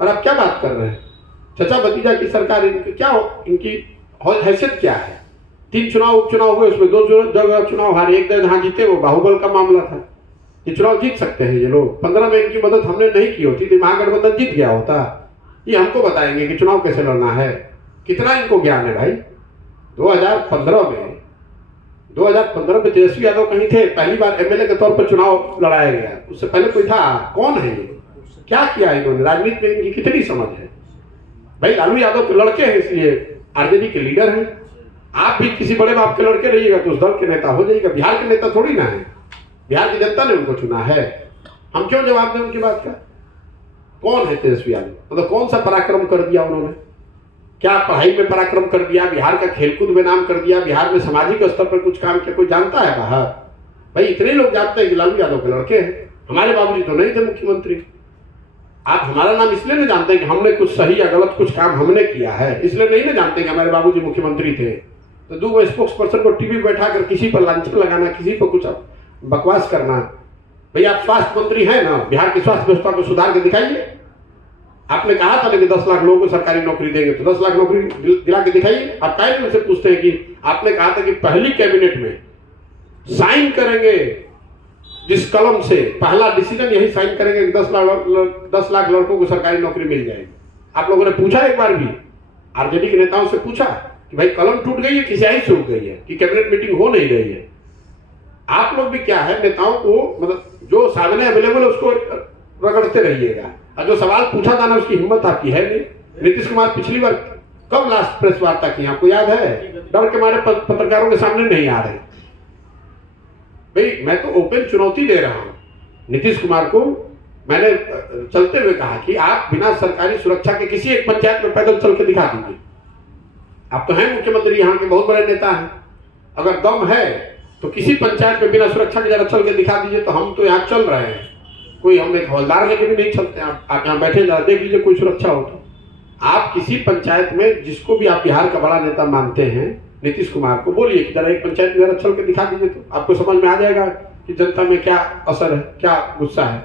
और आप क्या बात कर रहे हैं? चचा भतीजा की सरकार, इनकी हैसियत क्या है? 3 चुनाव उपचुनाव हुए, उसमें 2 जगह चुनाव हारे, 1 जगह जीते, वो बाहुबल का मामला था। ये चुनाव जीत सकते हैं ये लोग। 15 में इनकी मदद हमने नहीं की होती तो महागठबंधन जीत गया होता। ये हमको बताएंगे कि चुनाव कैसे लड़ना है। कितना इनको ज्ञान है भाई। 2015 में तेजस्वी यादव कहीं थे, पहली बार एमएलए के तौर पर चुनाव लड़ाया गया। उससे पहले कोई था? कौन है ये? क्या किया इन्होंने? राजनीति में इनकी कितनी समझ है भाई? लालू यादव के लड़के हैं, इसलिए आरजेडी के लीडर हैं। आप भी किसी बड़े बाप के लड़के रहिएगा तो उस दल के नेता हो जाइएगा। बिहार के नेता थोड़ी ना है, बिहार की जनता ने उनको चुना है। हम क्यों जवाब दें उनकी बात का? कौन है तेजस्वी यादव? मतलब कौन सा पराक्रम कर दिया उन्होंने? क्या पढ़ाई में पराक्रम कर दिया? बिहार का खेलकूद में नाम कर दिया? बिहार में सामाजिक स्तर पर कुछ काम किया? कोई जानता है बाहर? भाई इतने लोग जानते हैं कि लालू यादव के लड़के हैं। हमारे बाबूजी तो नहीं थे मुख्यमंत्री। आप हमारा नाम इसलिए नहीं जानते हैं कि हमने कुछ सही या गलत कुछ काम हमने किया है, इसलिए नहीं ना जानते कि हमारे बाबूजी मुख्यमंत्री थे। तो 2 स्पोक्स पर्सन को टीवी बैठा कर किसी पर लांछन लगाना, किसी पर कुछ बकवास करना। भाई आप स्वास्थ्य मंत्री हैं ना, बिहार की स्वास्थ्य व्यवस्था को सुधार के दिखाइए। आपने कहा था ना कि 10 लाख लोगों को सरकारी नौकरी देंगे, तो 10 लाख नौकरी दिला के दिखाइए। आप काहे उनसे पूछते हैं कि आपने कहा था कि पहली कैबिनेट में साइन करेंगे, जिस कलम से पहला डिसीजन यही साइन करेंगे कि 10 लाख लड़कों को सरकारी नौकरी मिल जाएगी। आप लोगों ने पूछा एक बार भी? आरजेडी के नेताओं से पूछा कि भाई कलम टूट गई है कि स्याही सूख गई है कि कैबिनेट मीटिंग हो नहीं रही है? आप लोग भी क्या है, नेताओं को मतलब जो सामने अवेलेबल है उसको रगड़ते रहिएगा, और जो सवाल पूछा था ना उसकी हिम्मत आपकी है नहीं। नीतीश कुमार पिछली बार कब लास्ट प्रेस वार्ता की आपको याद है? डर के मारे पत्रकारों के सामने नहीं आ रहे। भाई मैं तो ओपन चुनौती दे रहा हूं नीतीश कुमार को। मैंने चलते हुए कहा कि आप बिना सरकारी सुरक्षा के किसी एक पंचायत में पैदल चल के दिखा दीजिए। आप तो हैं मुख्यमंत्री, यहाँ के बहुत बड़े नेता हैं, अगर दम है तो किसी पंचायत में बिना सुरक्षा के जरा चल के दिखा दीजिए। तो हम तो यहाँ चल रहे हैं, कोई हम एक हवलदार लेके भी नहीं चलते। आप यहाँ बैठे जरा देख लीजिए कोई सुरक्षा हो तो। आप किसी पंचायत में जिसको भी आप बिहार का बड़ा नेता मानते हैं, नीतीश कुमार को बोलिए कि जरा एक पंचायत में जरा चल के दिखा दीजिए, तो आपको समझ में आ जाएगा कि जनता में क्या असर है, क्या गुस्सा है।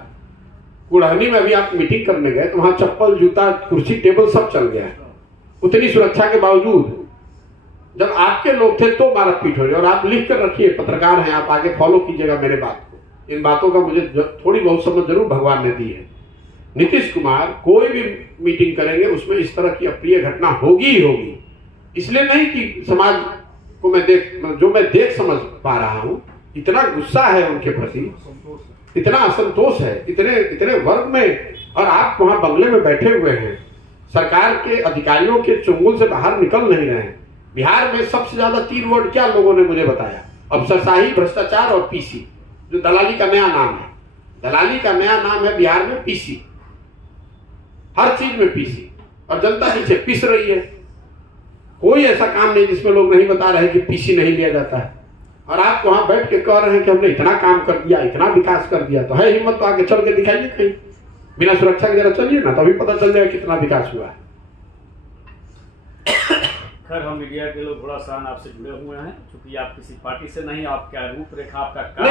गुड़हनी में अभी आप मीटिंग करने गए तो वहां चप्पल जूता कुर्सी टेबल सब चल गया है। उतनी सुरक्षा के बावजूद जब आपके लोग थे तो मारत पीट हो रही। और आप लिख कर रखिए, पत्रकार हैं आप, आगे फॉलो कीजिएगा मेरे बात को। इन बातों का मुझे थोड़ी बहुत समझ जरूर भगवान ने दी है। नीतीश कुमार कोई भी मीटिंग करेंगे उसमें इस तरह की अप्रिय घटना होगी ही होगी। इसलिए नहीं कि समाज को मैं देख समझ पा रहा हूं, इतना गुस्सा है उनके प्रति, इतना असंतोष है इतने वर्ग में। और आप वहां बंगले में बैठे हुए हैं, सरकार के अधिकारियों के चुंगल से बाहर निकल नहीं रहे हैं। बिहार में सबसे ज्यादा 3 वर्ड क्या लोगों ने मुझे बताया? अफसरशाही, भ्रष्टाचार और पीसी, जो दलाली का नया नाम है। दलाली का नया नाम है बिहार में पीसी। हर चीज में पीसी, और जनता पीछे पिस रही है। कोई ऐसा काम नहीं जिसमें लोग नहीं बता रहे कि पीसी नहीं लिया जाता है। और आप वहां बैठ के कह रहे हैं कि हमने इतना काम कर दिया, इतना विकास कर दिया। तो है हिम्मत तो आगे चल के दिखाइए कहीं, बिना सुरक्षा के जरा चलिए ना, तभी पता चल जाएगा कितना विकास हुआ है। खैर हम मीडिया के लोग थोड़ा सा आपसे जुड़े हुए हैं, क्योंकि आप किसी पार्टी से नहीं, आपका रूपरेखा आपका काम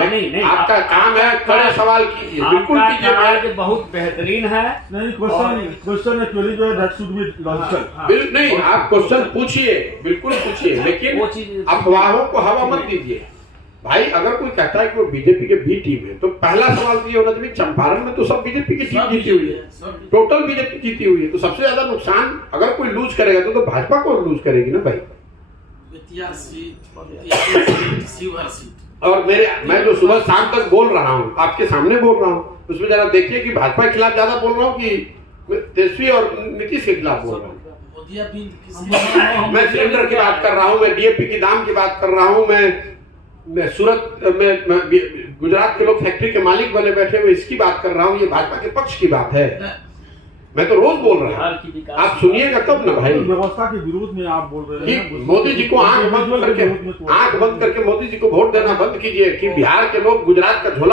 नहीं, आपका काम है खड़े सवाल कीजिए, बिल्कुल कीजिए। बहुत बेहतरीन है। नहीं, क्वेश्चन एक्चुअली जो है दैट शुड बी लॉजिकल। नहीं, आप क्वेश्चन पूछिए, बिल्कुल पूछिए, लेकिन अफवाहों को हवा मत दीजिए। भाई अगर कोई कहता है कि वो बीजेपी के बी टीम है, तो पहला सवाल ये होना चाहिए चंपारण में तो सब बीजेपी की टीम जीती हुई है, टोटल बीजेपी जीती हुई है। तो सबसे ज्यादा नुकसान अगर कोई लूज करेगा तो भाजपा को लूज करेगी ना भाई। और मैं जो सुबह शाम तक बोल रहा हूँ, आपके सामने बोल रहा हूँ, उसमें जरा देखिए कि भाजपा के खिलाफ ज्यादा बोल रहा हूँ कि तेजस्वी और नीतीश के खिलाफ बोल रहा हूँ। मैं सिलेंडर की बात कर रहा हूँ, मैं डीएपी की दाम की बात कर रहा हूँ, मैं सूरत में गुजरात के लोग फैक्ट्री के मालिक बने बैठे हुए इसकी बात कर रहा हूँ। ये भाजपा के पक्ष की बात है, मैं तो रोज बोल रहा हूँ। आप सुनिएगा तब ना भाई। व्यवस्था के विरोध में आप बोल रहे हैं। मोदी जी को आंख बंद करके मोदी जी को वोट देना बंद कीजिए कि बिहार के लोग गुजरात का झोला